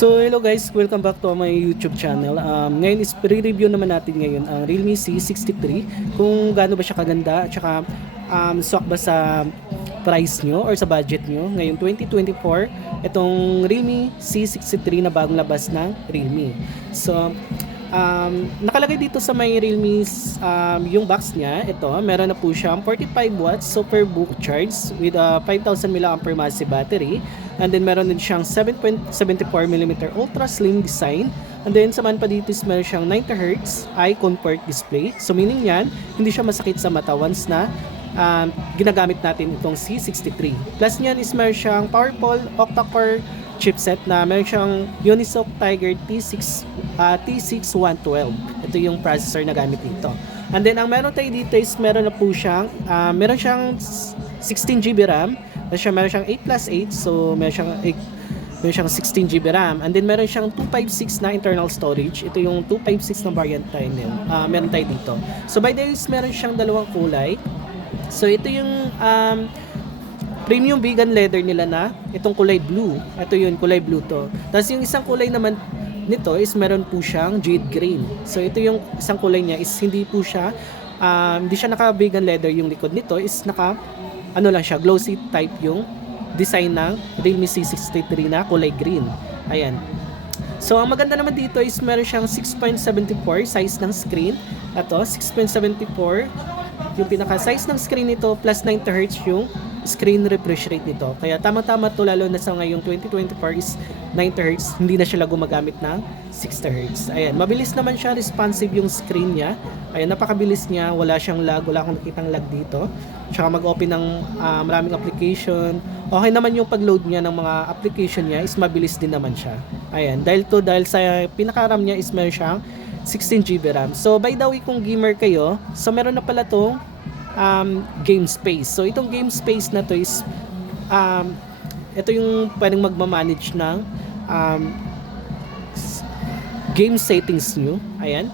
So hello guys, welcome back to my YouTube channel. Ngayon is pre-review naman natin ngayon ang Realme C63, kung gaano ba siya kaganda at saka swak ba sa price nyo or sa budget nyo. Ngayon 2024, itong Realme C63 na bagong labas ng Realme. So nakalagay dito sa may Realme yung box niya, ito, meron na po siyang 45 watts super book charge with a 5000 mAh massive battery. And then meron din siyang 7.74mm ultra slim design. And then sa man pa dito is meron siyang 90Hz eye comfort display. So meaning yan, hindi siya masakit sa mata once na ginagamit natin itong C63. Plus niyan is meron siyang powerful octa-core chipset na meron siyang Unisoc Tiger T6112. Ito yung processor na gamit dito. And then ang meron tayo dito is meron na po siyang 16GB RAM. Meron siyang 8+8, so meron siyang 16GB RAM. And then meron siyang 256 na internal storage. Ito yung 256 na variant tayo meron tayo dito. So by the way, meron siyang dalawang kulay. So ito yung premium vegan leather nila na itong kulay blue. Ito yun, kulay blue to. Tapos yung isang kulay naman nito is meron po siyang jade green. So ito yung isang kulay niya is hindi po siya hindi siya naka vegan leather, yung likod nito is naka lang siya, glossy type yung design ng Realme C63 na kulay green. Ayan. So ang maganda naman dito is meron siyang 6.74 size ng screen. Ito, 6.74 yung pinaka size ng screen nito, plus 90Hz yung screen refresh rate nito. Kaya tama-tama to, lalo na sa ngayong 2024 is 90Hz, hindi na siya gumamit ng 60Hz. Ayan, mabilis naman siya, responsive yung screen niya. Ayan, napakabilis niya, wala siyang lag, wala akong nakitang lag dito. Tsaka mag-open ng maraming application. Okay naman yung pag-load niya ng mga application niya, is mabilis din naman siya. Ayan, dahil sa pinaka-RAM niya is meron siyang 16GB RAM. So by the way, kung gamer kayo, so meron na pala tong game space. So itong game space na to is ito yung pwedeng magmamanage ng game settings nyo. Ayan.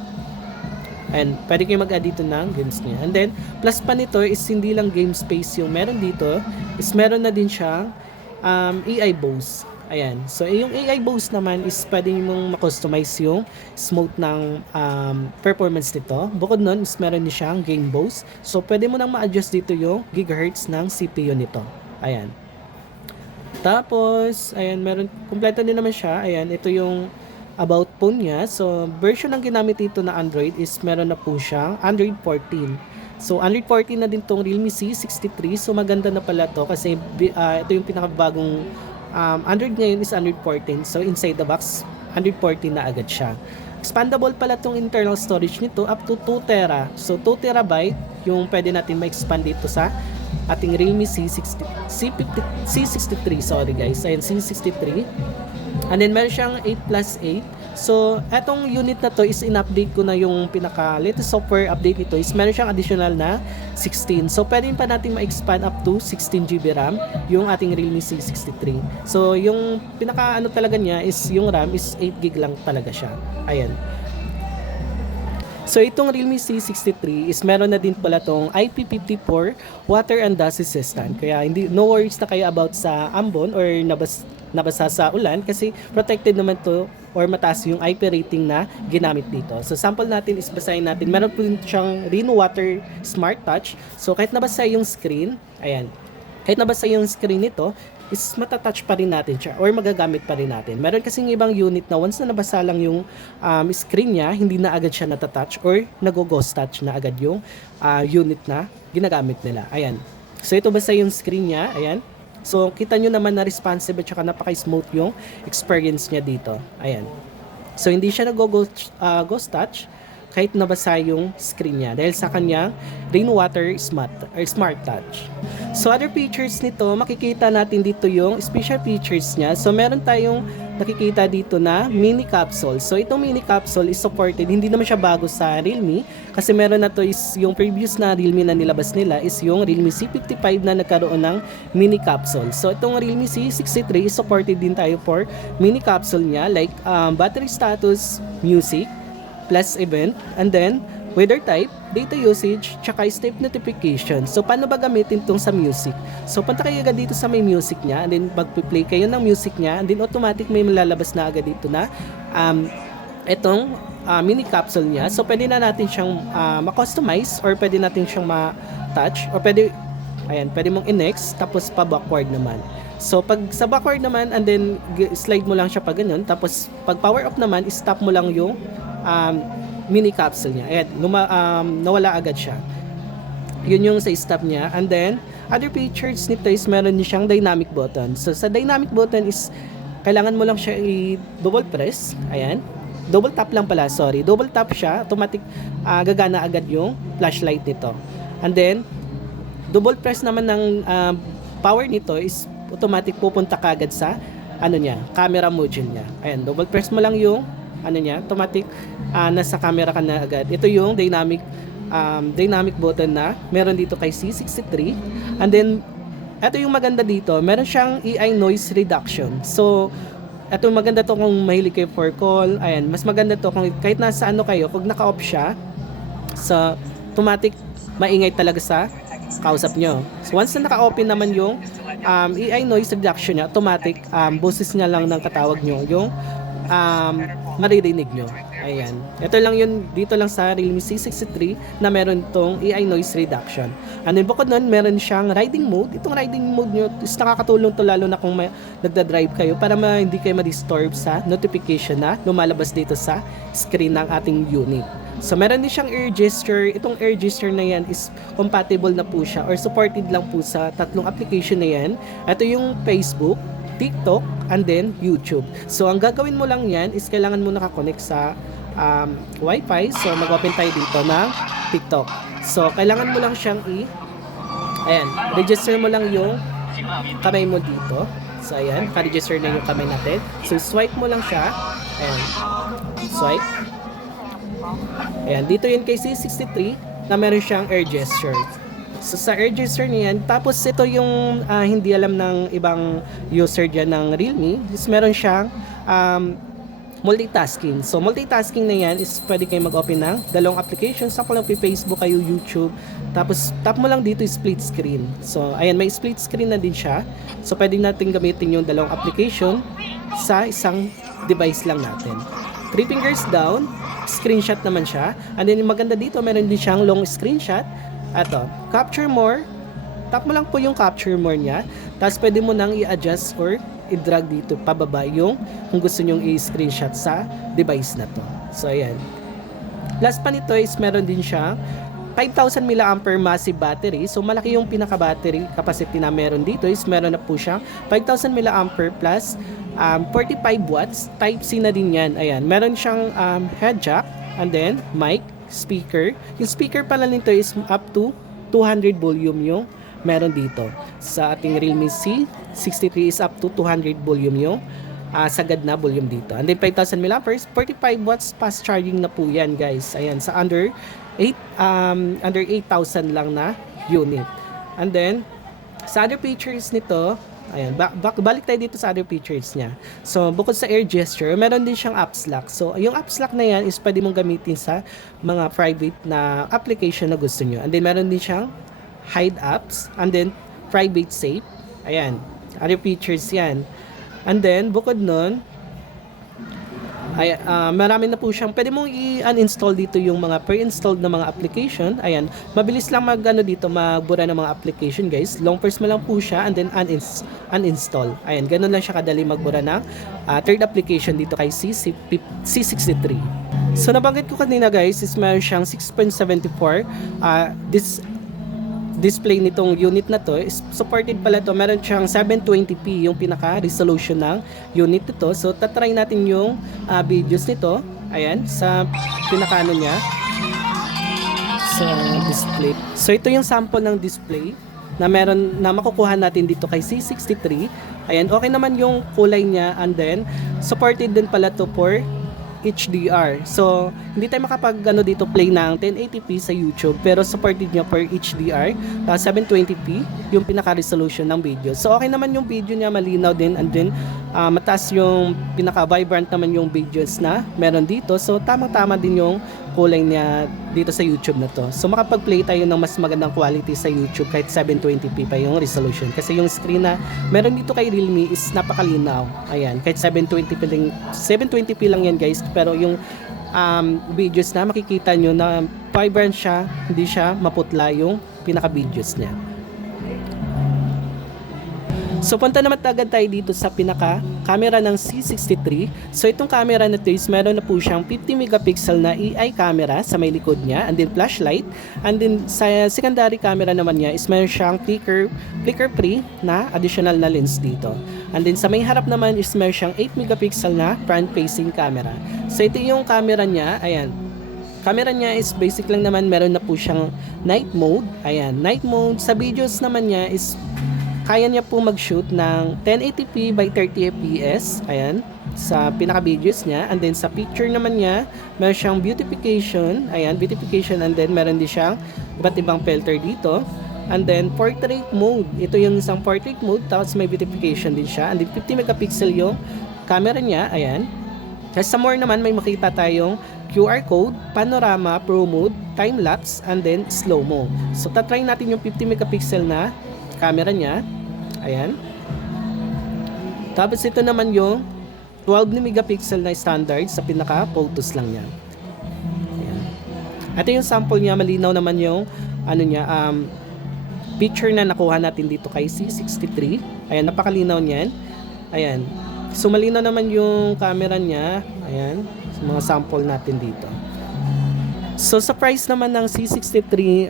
And pwede kayo mag-add dito ng games niya. And then plus pa nito is hindi lang game space yung meron dito, is meron na din siyang AI Bose. Ayan. So, yung AI Bose naman is pwede mong ma-customize yung smooth ng performance nito. Bukod nun, is meron din siyang Game Bose. So, pwede mo nang ma-adjust dito yung gigahertz ng CPU nito. Ayan. Tapos, ayan, kompleto din naman siya. Ayan, ito yung about phone niya. So, version ng ginamit dito na Android is meron na po siyang Android 14. So, Android 14 na din tong Realme C63. So, maganda na pala to kasi ito yung pinakabagong Android ngayon is Android 14. So inside the box, Android 14 na agad siya. Expandable pala tong internal storage nito up to 2 tera. So 2 terabyte yung pwede natin ma-expand dito sa ating Realme C63. Sorry guys, ayan, C63. And then meron siyang 8+8. So, etong unit na to is in-update ko na yung pinaka-latest software update nito is meron siyang additional na 16. So, pwede pa natin ma-expand up to 16GB RAM yung ating Realme C63. So, yung pinaka-ano talaga niya is yung RAM is 8GB lang talaga siya. Ayan. So, itong Realme C63 is meron na din pala tong IP54 water and dust resistant. Kaya no worries na kayo about sa ambon or nabasa sa ulan kasi protected naman to or mataas yung IP rating na ginamit dito. So sample natin is basahin natin. Meron po siyang Rainwater Smart Touch. So kahit nabasa yung screen, ayan. Kahit nabasa yung screen nito, is matatouch pa rin natin siya or magagamit pa rin natin. Meron kasing ibang unit na once na nabasa lang yung screen niya, hindi na agad siya natatouch or nag-ghost touch na agad yung unit na ginagamit nila. Ayan. So ito basta yung screen niya, ayan. So, kita nyo naman na responsive at saka napaka-smooth yung experience niya dito. Ayan. So, hindi siya nag-ghost touch kahit nabasa yung screen niya dahil sa kanyang Rainwater Smart Touch. So, other features nito, makikita natin dito yung special features niya. So, meron tayong nakikita dito na mini capsule. So, itong mini capsule is supported. Hindi naman siya bago sa Realme kasi meron na to is yung previous na Realme na nilabas nila is yung Realme C55 na nagkaroon ng mini capsule. So, itong Realme C63 is supported din tayo for mini capsule niya like battery status, music, plus event, and then weather type, data usage, tsaka step notification. So, paano ba gamitin itong sa music? So, punta kayo agad dito sa may music niya, and then magpi-play kayo ng music niya, and then automatic may malalabas na agad dito na itong mini capsule niya. So, pwede na natin siyang ma-customize, or pwede natin siyang ma-touch, or pwede mong i-next, tapos pa-backward naman. So, pag sa backward naman, and then slide mo lang siya pa ganun, tapos pag power up naman, stop mo lang yung mini capsule niya. Ayan, nawala agad siya. Yun yung sa stop niya. And then, other features nito is meron din siyang dynamic button. So, sa dynamic button is, kailangan mo lang siya i-double press. Ayan. Double tap lang pala, sorry. Double tap siya, automatic gagana agad yung flashlight nito. And then, double press naman ng power nito is automatic pupunta kagad sa camera module niya. Ayan, double press mo lang yung automatic nasa camera ka na agad. Ito yung dynamic button na meron dito kay C63. And then, ito yung maganda dito, meron siyang AI noise reduction. So, ito maganda to kung mahilig kayo for call. Ayan, mas maganda to kung kahit nasa kayo, kung naka-off siya, sa automatic maingay talaga sa kausap nyo. So, once na naka-open naman yung AI noise reduction niya, automatic boses niya lang ng katawag nyo yung maririnig nyo. Ayan. Ito lang yun dito lang sa Realme C63 na meron tong AI noise reduction. And then bukod nun, meron siyang riding mode. Itong riding mode nyo is nakakatulong to lalo na kung nagda-drive kayo para hindi kayo ma-disturb sa notification na lumalabas dito sa screen ng ating unit. So meron din siyang air gesture. Itong air gesture na yan is compatible na po siya or supported lang po sa tatlong application na yan. Ito yung Facebook, TikTok, and then YouTube. So, ang gagawin mo lang yan is kailangan mo nakakonect sa Wi-Fi. So, mag-open tayo dito ng TikTok. So, kailangan mo lang siyang register mo lang yung kamay mo dito. So, ayan, ka-register na yung kamay natin. So, swipe mo lang siya. Ayan, swipe. Ayan, dito yun kay C63 na meron siyang air gesture. So, sa air gesture niyan, tapos ito yung hindi alam ng ibang user dyan ng Realme, is meron siyang multitasking. So, multitasking na yan is pwede kayo mag-open ng dalawang applications. Sa lang Facebook kayo, YouTube. Tapos, tap mo lang dito split screen. So, ayan, may split screen na din siya. So, pwede natin gamitin yung dalawang application sa isang device lang natin. 3 fingers down, screenshot naman siya. And then, yung maganda dito, meron din siyang long screenshot. Ato, capture more. Tap mo lang po yung capture more niya. Tapos pwede mo nang i-adjust or i-drag dito pababa yung kung gusto nyong i-screenshot sa device na to. So, ayan. Last pa nito is meron din siya 5,000 mAh massive battery. So, malaki yung pinaka-battery capacity na meron dito is meron na po siya 5,000 mAh plus 45 watts. Type C na din yan. Ayan. Meron siyang head jack and then mic, speaker. Yung speaker pala nito is up to 200 volume yung meron dito. Sa ating Realme C63 is up to 200 volume yung sagad na volume dito. And then 5,000 mAh, 45 watts fast charging na po yan, guys. Ayan, sa under 8,000 lang na unit. And then, sa other features nito, ayan, balik tayo dito sa other features niya. So, bukod sa air gesture, meron din siyang apps lock. So, yung apps lock na yan is pwede mong gamitin sa mga private na application na gusto nyo. And then, meron din siyang hide apps. And then, private safe. Ayan, other features yan. And then, bukod nun, marami na po siyang, pwede mong i-uninstall dito yung mga pre-installed na mga application. Ayan, mabilis lang magbura ng mga application, guys. Long press mo lang po siya and then uninstall. Ayan, ganun lang siya kadali magbura ng third application dito kay C63. So, nabanggit ko kanina, guys, is meron siyang 6.74 display nitong unit na to is supported pala to. Meron siyang 720p yung pinaka resolution ng unit nito. So tatry natin yung videos nito. Ayan, sa pinaka niya sa display. So ito yung sample ng display na meron na makukuha natin dito kay C63. Ayan, okay naman yung kulay niya and then supported din pala to for HDR. So, hindi tayo dito play ng 1080p sa YouTube pero supported niya for HDR 720p yung pinaka-resolution ng video. So, okay naman yung video niya, malinaw din and then mataas yung pinaka-vibrant naman yung videos na meron dito. So, tamang-tama din yung kulay niya dito sa YouTube na to. So makapag-play tayo ng mas magandang quality sa YouTube kahit 720p pa yung resolution. Kasi yung screen na meron dito kay Realme is napakalinaw. Ayan, kahit 720p lang yan guys. Pero yung videos na makikita nyo na vibrant siya, hindi siya maputla yung pinaka-videos niya. So punta naman agad tayo dito sa pinaka camera ng C63. So itong camera na to is meron na po siyang 50 megapixel na AI camera sa may likod niya, and then flashlight, and then sa secondary camera naman niya is meron siyang flicker free na additional na lens dito. And then sa may harap naman is meron siyang 8 megapixel na front facing camera. So ito yung camera niya, ayan. Camera niya is basic lang naman, meron na po siyang night mode. Ayan, night mode. Sa videos naman niya is kaya niya po mag-shoot ng 1080p by 30 fps. Ayan, sa pinaka-videos niya. And then sa picture naman niya, meron siyang beautification. Ayan, beautification, and then meron din siyang iba't ibang filter dito. And then portrait mode. Ito yung isang portrait mode, tapos may beautification din siya. And then 50 megapixel yung camera niya. Ayan. Kasi sa more naman, may makita tayong QR code, panorama, pro mode, time lapse, and then slow mo. So tatry natin yung 50 megapixel na camera niya. Ayan. Tapos ito naman yung 12 megapixel na standard sa pinaka photos lang niya. Ayan. Ito yung sample niya, malinaw naman yung ano niya, picture na nakuha natin dito kay C63. Ayan, napakalinaw niyan. Ayan. So malinaw naman yung camera niya. Ayan, so, mga sample natin dito. So sa price naman ng C63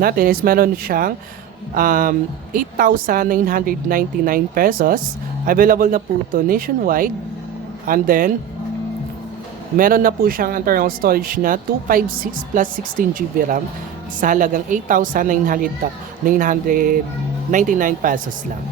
natin is meron siyang 8,999 pesos. Available na po ito nationwide. And then meron na po siyang internal storage na 256 plus 16GB RAM sa halagang 8,999 pesos lang.